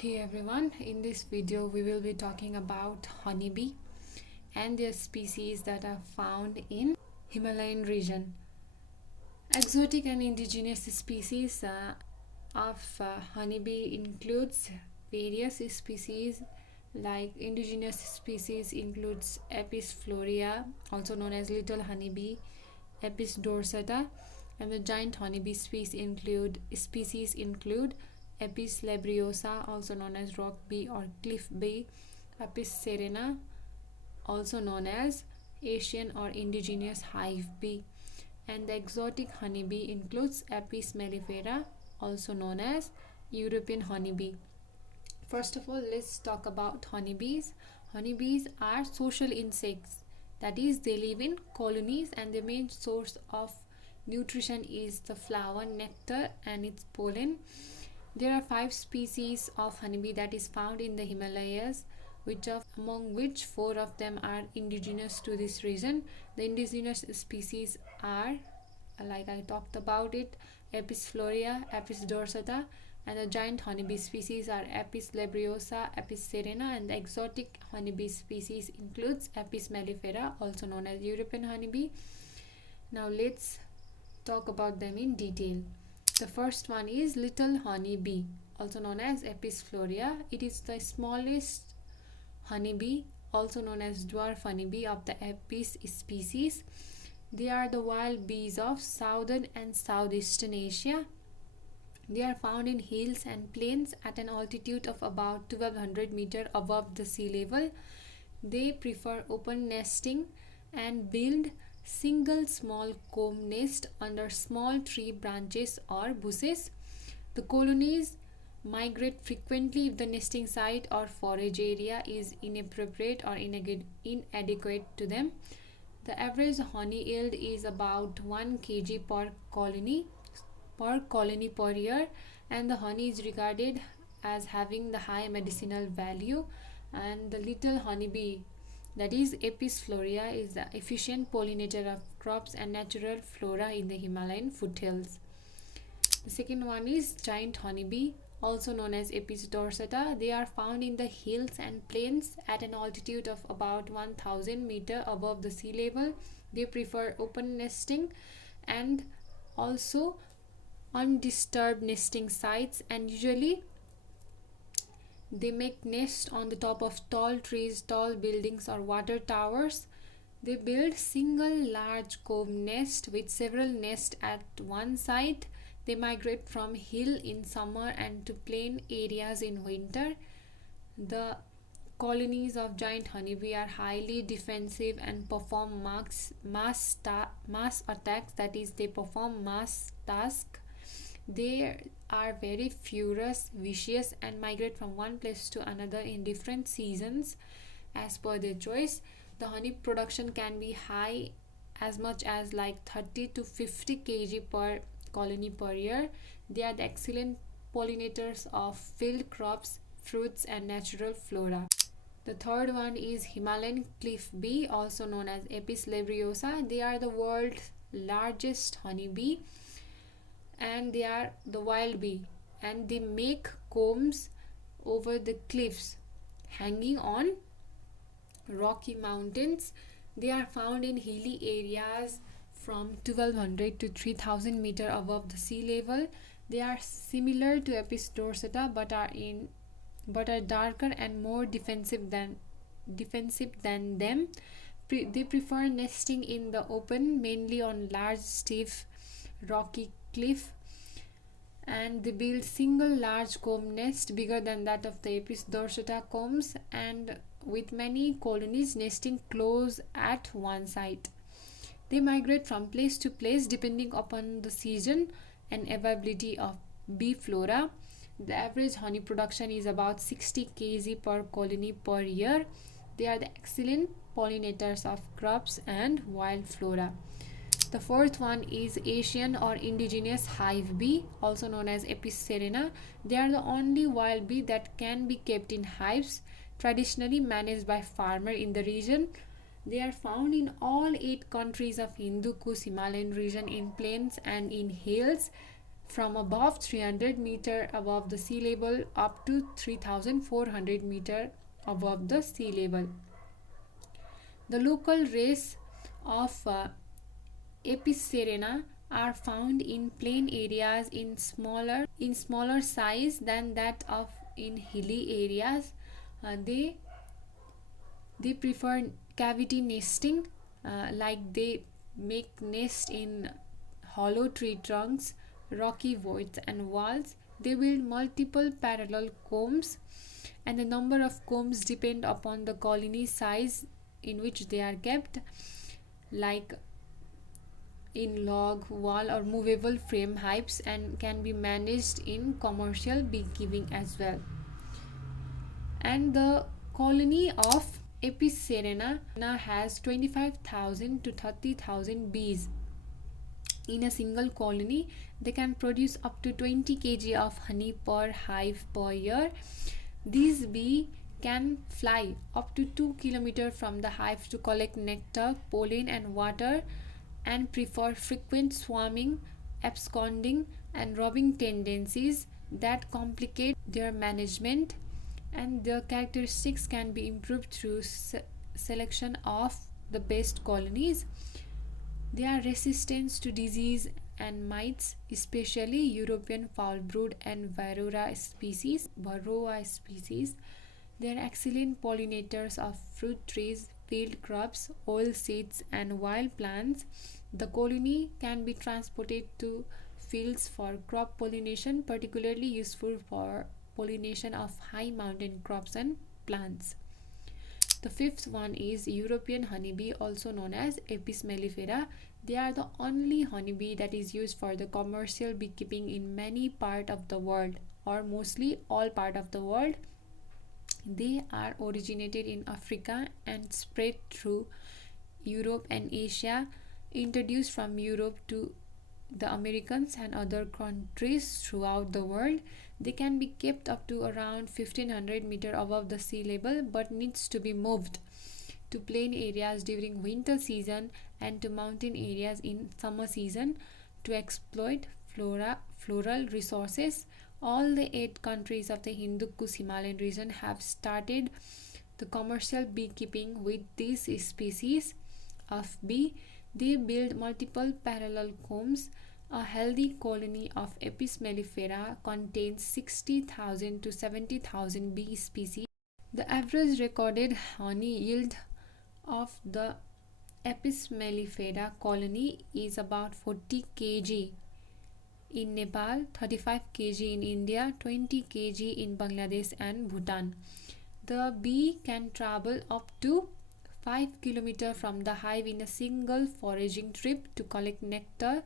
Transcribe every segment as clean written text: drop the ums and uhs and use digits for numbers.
Hey everyone, in this video we will be talking about honeybee and their species that are found in Himalayan region. Exotic and indigenous species of honeybee includes various species. Like indigenous species includes Apis florea, also known as little honeybee, Apis dorsata, and the giant honeybee species include Apis laboriosa, also known as rock bee or cliff bee, Apis cerena, also known as Asian or indigenous hive bee, and the exotic honeybee includes Apis mellifera, also known as European honeybee. First of all, let's talk about honeybees. Honeybees are social insects, that is, they live in colonies and the main source of nutrition is the flower nectar and its pollen. There are 5 species of honeybee that is found in the Himalayas, among which 4 of them are indigenous to this region. The indigenous species are, like I talked about it, Apis florea, Apis dorsata, and the giant honeybee species are Apis laboriosa, Apis cerena, and the exotic honeybee species includes Apis mellifera, also known as European honeybee. Now let's talk about them in detail. The first one is little honeybee, also known as Apis florea. It is the smallest honeybee, also known as dwarf honeybee of the Apis species. They are the wild bees of southern and southeastern Asia. They are found in hills and plains at an altitude of about 1200 meters above the sea level. They prefer open nesting and build single small comb nest under small tree branches or bushes. The colonies migrate frequently if the nesting site or forage area is inappropriate or inadequate to them. The average honey yield is about 1 kg per colony per year, and the honey is regarded as having the high medicinal value. And the little honeybee, that is Apis florea, is the efficient pollinator of crops and natural flora in the Himalayan foothills. The second one is giant honeybee, also known as Apis dorsata. They are found in the hills and plains at an altitude of about 1000 meters above the sea level. They prefer open nesting and also undisturbed nesting sites, and usually they make nests on the top of tall trees, tall buildings, or water towers. They build single large comb nest with several nests at one site. They migrate from hill in summer and to plain areas in winter. The colonies of giant honeybee are highly defensive and perform mass attacks, that is, they perform mass tasks. They are very furious, vicious, and migrate from one place to another in different seasons as per their choice. The honey production can be high, as much as like 30 to 50 kg per colony per year. They are the excellent pollinators of field crops, fruits, and natural flora. The third one is Himalayan cliff bee, also known as Apis laboriosa. They are the world's largest honeybee, and they are the wild bee, and they make combs over the cliffs hanging on rocky mountains. They are found in hilly areas from 1200 to 3000 meters above the sea level. They are similar to Apis dorsata but are darker and more defensive than them. They prefer nesting in the open, mainly on large stiff rocky cliff, and they build single large comb nest bigger than that of the Apis dorsata combs, and with many colonies nesting close at one site. They migrate from place to place depending upon the season and availability of bee flora. The average honey production is about 60 kg per colony per year. They are the excellent pollinators of crops and wild flora. The fourth one is Asian or indigenous hive bee, also known as Apis cerena. They are the only wild bee that can be kept in hives, traditionally managed by farmers in the region. They are found in all 8 countries of Hindu Kush Himalayan region, in plains and in hills. from above 300 meter above the sea level up to 3400 meter above the sea level. The local race of Apis cerena are found in plain areas in smaller size than that of in hilly areas. They prefer cavity nesting, like they make nest in hollow tree trunks, rocky voids, and walls. They build multiple parallel combs, and the number of combs depend upon the colony size in which they are kept, like in log, wall, or movable frame hives, and can be managed in commercial beekeeping as well. And the colony of Apis cerena has 25,000 to 30,000 bees. In a single colony, they can produce up to 20 kg of honey per hive per year. These bees can fly up to 2 km from the hive to collect nectar, pollen, and water, and prefer frequent swarming, absconding, and robbing tendencies that complicate their management, and their characteristics can be improved through selection of the best colonies. They are resistant to disease and mites, especially European foulbrood and Varroa species. They are excellent pollinators of fruit trees, field crops, oilseeds, and wild plants. The colony can be transported to fields for crop pollination, particularly useful for pollination of high mountain crops and plants. The fifth one is European honeybee, also known as Apis mellifera. They are the only honeybee that is used for the commercial beekeeping in many parts of the world, or mostly all parts of the world. They are originated in Africa and spread through Europe and Asia, introduced from Europe to the Americans and other countries throughout the world. They can be kept up to around 1500 meter above the sea level, but needs to be moved to plain areas during winter season and to mountain areas in summer season to exploit floral resources. All the 8 countries of the Hindu Kush Himalayan region have started the commercial beekeeping with these species of bee. They build multiple parallel combs. A healthy colony of Apis mellifera contains 60,000 to 70,000 bee species. The average recorded honey yield of the Apis mellifera colony is about 40 kg in Nepal, 35 kg in India, 20 kg in Bangladesh and Bhutan. The bee can travel up to 5 km from the hive in a single foraging trip to collect nectar,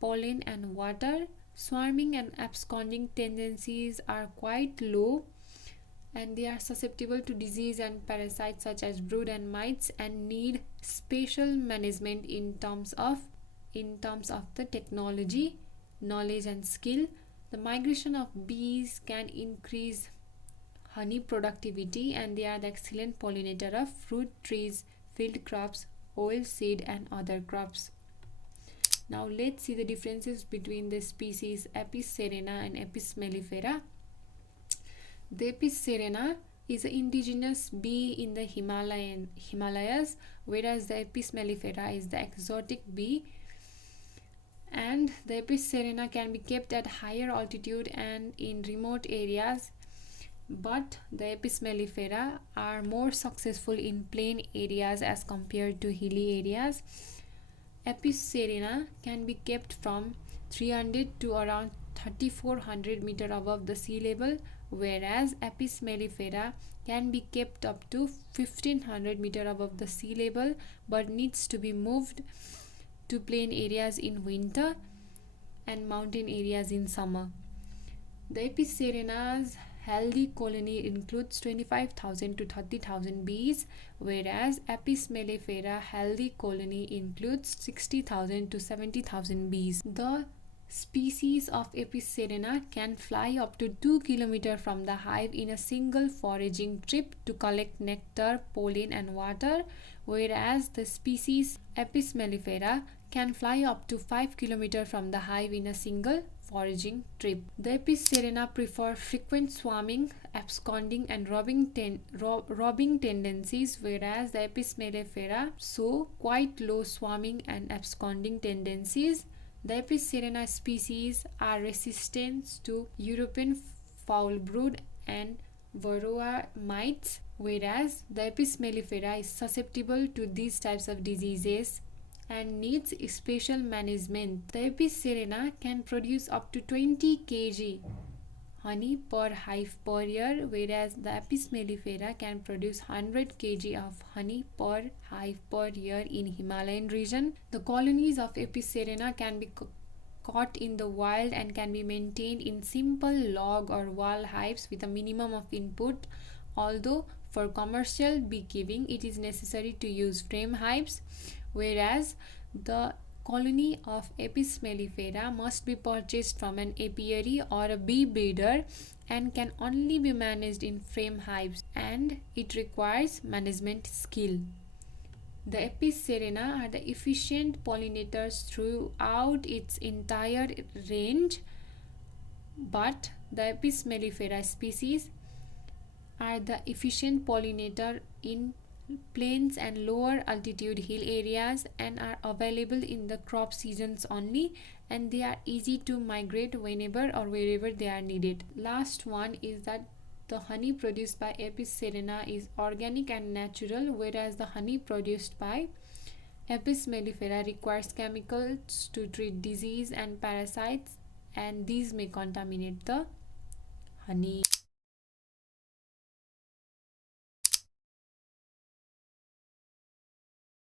pollen, and water. Swarming and absconding tendencies are quite low, and they are susceptible to disease and parasites such as brood and mites, and need special management in terms of the technology, knowledge, and skill. The migration of bees can increase honey productivity, and they are the excellent pollinator of fruit trees, field crops, oilseed, and other crops. Now let's see the differences between the species Apis cerena and Apis mellifera. The Apis cerena is an indigenous bee in the Himalayas, whereas the Apis mellifera is the exotic bee. And the Apis cerena can be kept at higher altitude and in remote areas, but the Apis mellifera are more successful in plain areas as compared to hilly areas. Apis cerena can be kept from 300 to around 3400 meter above the sea level, whereas Apis mellifera can be kept up to 1500 meter above the sea level, but needs to be moved to plain areas in winter and mountain areas in summer. The Apis cerena's healthy colony includes 25,000 to 30,000 bees, whereas Apis mellifera healthy colony includes 60,000 to 70,000 bees. The species of Apis cerena can fly up to 2 km from the hive in a single foraging trip to collect nectar, pollen, and water, whereas the species Apis mellifera can fly up to 5 km from the hive in a single foraging trip. The Apis cerena prefer frequent swarming, absconding, and robbing tendencies, whereas the Apis mellifera show quite low swarming and absconding tendencies. The Apis cerena species are resistant to European foulbrood and varroa mites, whereas the Apis mellifera is susceptible to these types of diseases and needs special management. The Apis cerena can produce up to 20 kg honey per hive per year, whereas the Apis mellifera can produce 100 kg of honey per hive per year in Himalayan region. The colonies of Apis cerena can be caught in the wild and can be maintained in simple log or wall hives with a minimum of input, although for commercial beekeeping it is necessary to use frame hives, whereas the colony of Apis mellifera must be purchased from an apiary or a bee breeder and can only be managed in frame hives, and it requires management skill. The Apis cerena are the efficient pollinators throughout its entire range, but the Apis mellifera species are the efficient pollinator in plains and lower altitude hill areas and are available in the crop seasons only, and they are easy to migrate whenever or wherever they are needed. Last one is that the honey produced by Apis cerena is organic and natural, whereas the honey produced by Apis mellifera requires chemicals to treat disease and parasites, and these may contaminate the honey.